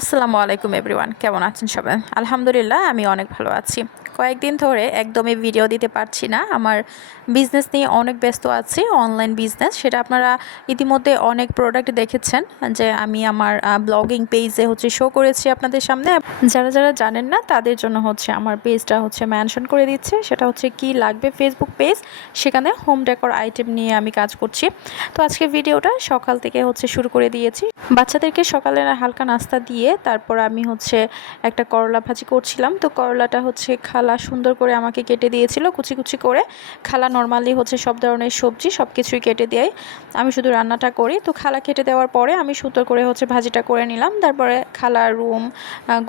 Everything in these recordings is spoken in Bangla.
আসসালামু আলাইকুম এভরিওয়ান। কেমন আছেন সবাই? আলহামদুলিল্লাহ আমি অনেক ভালো আছি। কয়েকদিন ধরে একদমই ভিডিও দিতে পারছি না। আমার বিজনেস নিয়ে অনেক ব্যস্ত আছি অনলাইন বিজনেস সেটা আপনারা ইতিমধ্যে অনেক প্রোডাক্ট দেখেছেন, যে আমি আমার ব্লগিং পেজে হচ্ছে শো করেছি আপনাদের সামনে। যারা যারা জানেন না, তাদের জন্য হচ্ছে আমার পেজটা হচ্ছে মেনশন করে দিচ্ছে। সেটা হচ্ছে কি লাগবে ফেসবুক পেজ সেখানে হোম ডেকোর আইটেম নিয়ে আমি কাজ করছি। তো আজকে ভিডিওটা সকাল থেকে হচ্ছে শুরু করে দিয়েছি। বাচ্চাদেরকে সকালে হালকা নাস্তা দিয়ে তারপর আমি হচ্ছে একটা করলা ভাজি করছিলাম। তো করলাটা হচ্ছে খালা সুন্দর করে আমাকে কেটে দিয়েছিল, কুচি কুচি করে। খালা নর্মালি হচ্ছে সব ধরনের সবজি সব কিছুই কেটে দেয়। আমি শুধু রান্নাটা করি। তো খালা কেটে দেওয়ার পরে আমি সুন্দর করে হচ্ছে ভাজিটা করে নিলাম। তারপরে খালা রুম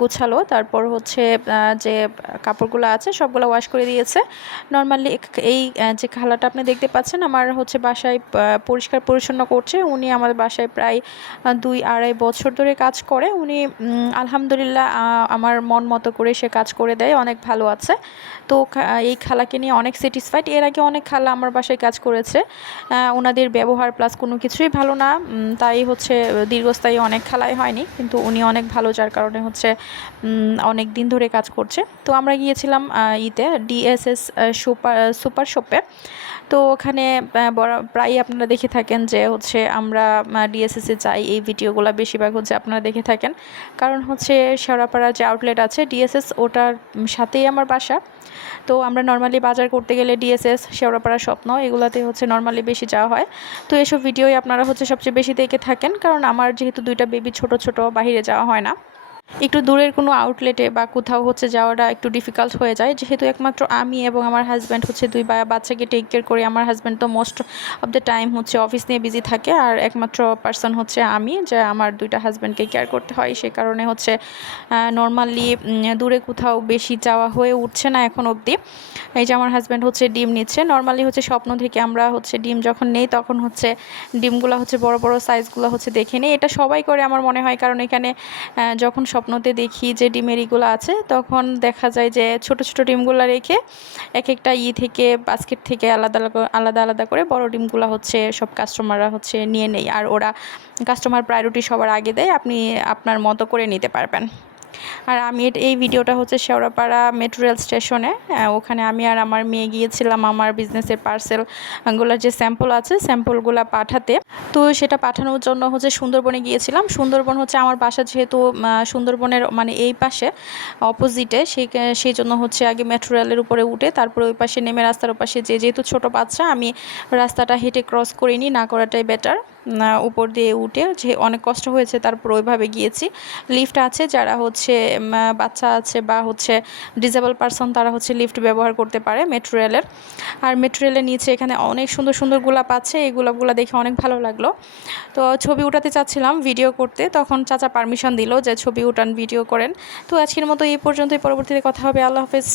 গুছালো। তারপর হচ্ছে যে কাপড়গুলো আছে সবগুলো ওয়াশ করে দিয়েছে। নর্মালি এই যে খালাটা আপনি দেখতে পাচ্ছেন, আমার হচ্ছে বাসায় পরিষ্কার পরিচ্ছন্ন করছে। উনি আমার বাসায় প্রায় দুই আড়াই বছর ধরে কাজ করে। উনি আলহামদুলিল্লাহ আমার মন মতো করে সে কাজ করে দেয়। অনেক ভালো আছে। তো এই খালাকে নিয়ে অনেক স্যাটিসফাইড এর আগে অনেক খালা আমার বাসায় কাজ করেছে। ওনাদের ব্যবহার প্লাস কোনো কিছুই ভালো না। তাই হচ্ছে, দীর্ঘস্থায়ী অনেক খালাই হয়নি। কিন্তু উনি অনেক ভালো, যার কারণে হচ্ছে অনেক দিন ধরে কাজ করছে। তো আমরা গিয়েছিলাম ইতে ডিএসএস সুপার সুপার শপে। তো ওখানে প্রায়ই আপনারা দেখে থাকেন যে হচ্ছে, আমরা ডিএসএসে যাই। এই ভিডিওগুলো বেশিরভাগ হচ্ছে আপনারা দেখে থাকেন। কারণ হচ্ছে শেওড়াপাড়া যে আউটলেট আছে ডিএসএস ওটার সাথেই আমার বাসা। তো আমরা নর্মালি বাজার করতে গেলে ডিএসএস শেওড়াপাড়া, স্বপ্ন, এগুলাতে হচ্ছে নর্মালি বেশি যাওয়া হয়। তো এসব ভিডিওই আপনারা হচ্ছে সবচেয়ে বেশি দেখে থাকেন, কারণ আমার যেহেতু দুইটা বেবি ছোট ছোট, বাহিরে যাওয়া হয় না। একটু দূরের কোনো আউটলেটে বা কোথাও হচ্ছে যাওয়াটা একটু ডিফিকাল্ট হয়ে যায়। যেহেতু একমাত্র আমি এবং আমার হাজব্যান্ড হচ্ছে দুই বা বাচ্চাকে টেক কেয়ার করি, আমার হাজব্যান্ড তো মোস্ট অফ দ্য টাইম হচ্ছে অফিস নিয়ে বিজি থাকে। আর একমাত্র পার্সন হচ্ছে আমি, যে আমার দুইটা হাজব্যান্ডকে কেয়ার করতে হয়। সে কারণে হচ্ছে নর্মালি দূরে কোথাও বেশি যাওয়া হয়ে উঠছে না এখন অবধি। এই যে আমার হাজব্যান্ড হচ্ছে ডিম নিচ্ছে। নর্মালি হচ্ছে স্বপ্ন থেকে আমরা হচ্ছে ডিম যখন নেই, তখন হচ্ছে ডিমগুলো হচ্ছে বড় বড় সাইজগুলো হচ্ছে দেখে নিই। এটা সবাই করে আমার মনে হয়। কারণ এখানে যখন স্বপ্নতে দেখি যে ডিমের ইগুলো আছে, তখন দেখা যায় যে ছোট ছোট ডিমগুলো রেখে এক একটা ই থেকে, বাস্কেট থেকে আলাদা আলাদা আলাদা করে বড় ডিমগুলো হচ্ছে সব কাস্টমাররা হচ্ছে নিয়ে নেই আর ওরা কাস্টমার প্রায়োরিটি সবার আগে দেয়, আপনি আপনার মতো করে নিতে পারবেন। আর আমি এই ভিডিওটা হচ্ছে শেওড়াপাড়া মেট্রো রেল স্টেশনে। ওখানে আমি আর আমার মেয়ে গিয়েছিলাম আমার বিজনেসের পার্সেলগুলোর যে স্যাম্পল আছে স্যাম্পলগুলো পাঠাতে। তো সেটা পাঠানোর জন্য হচ্ছে সুন্দরবনে গিয়েছিলাম। সুন্দরবন হচ্ছে আমার বাসা যেহেতু সুন্দরবনের মানে এই পাশে অপোজিটে সেই সেই জন্য হচ্ছে আগে মেট্রো রেলের উপরে উঠে তারপরে ওই পাশে নেমে রাস্তার ওপাশে যে যেহেতু ছোট বাচ্চা, আমি রাস্তাটা হেঁটে ক্রস করিনি, না করাটাই বেটার উপর দিয়ে উঠে যে অনেক কষ্ট হয়েছে, তারপর ওইভাবে গিয়েছি। লিফট আছে, যারা হচ্ছে বাচ্চা আছে বা হচ্ছে ডিজেবল পারসন তারা হচ্ছে লিফট ব্যবহার করতে পারে মেট্রো রেলের আর মেট্রো রেলের নিচে এখানে অনেক সুন্দর সুন্দর গোলাপ আছে, এই গোলাপগুলো দেখে অনেক ভালো লাগল। তো ছবি উঠাতে চাচ্ছিলাম ভিডিও করতে, তখন চাচা পারমিশন দিল যে ছবি উঠান ভিডিও করেন। তো আজকের মতো এই পর্যন্তই, পরবর্তীতে কথা হবে, আল্লাহ হাফেজ।